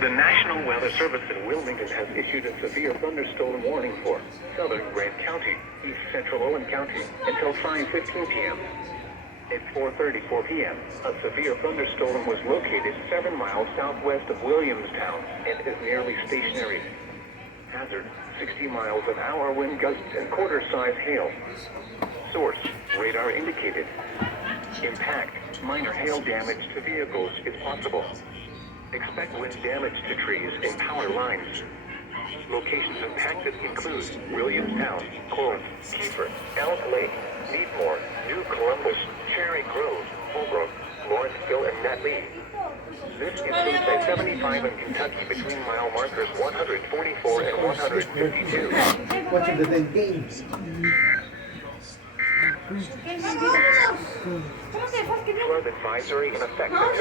The National Weather Service in Wilmington has issued a severe thunderstorm warning for southern Grant County, east central Owen County, until 5:15 p.m. At 4:34 p.m., a severe thunderstorm was located 7 miles southwest of Williamstown and is nearly stationary. Hazard, 60 miles an hour wind gusts and quarter-size hail. Source, radar indicated. Impact, minor hail damage to vehicles is possible. Expect wind damage to trees and power lines. Locations impacted include Williamstown, Corinth, Kiefer, Elk Lake, Needmore, New Columbus, Cherry Grove, Holbrook, Lawrenceville, and Netley. This includes I-75 in Kentucky between mile markers 144 and 152. Watching the then games. Flood advisory in effect until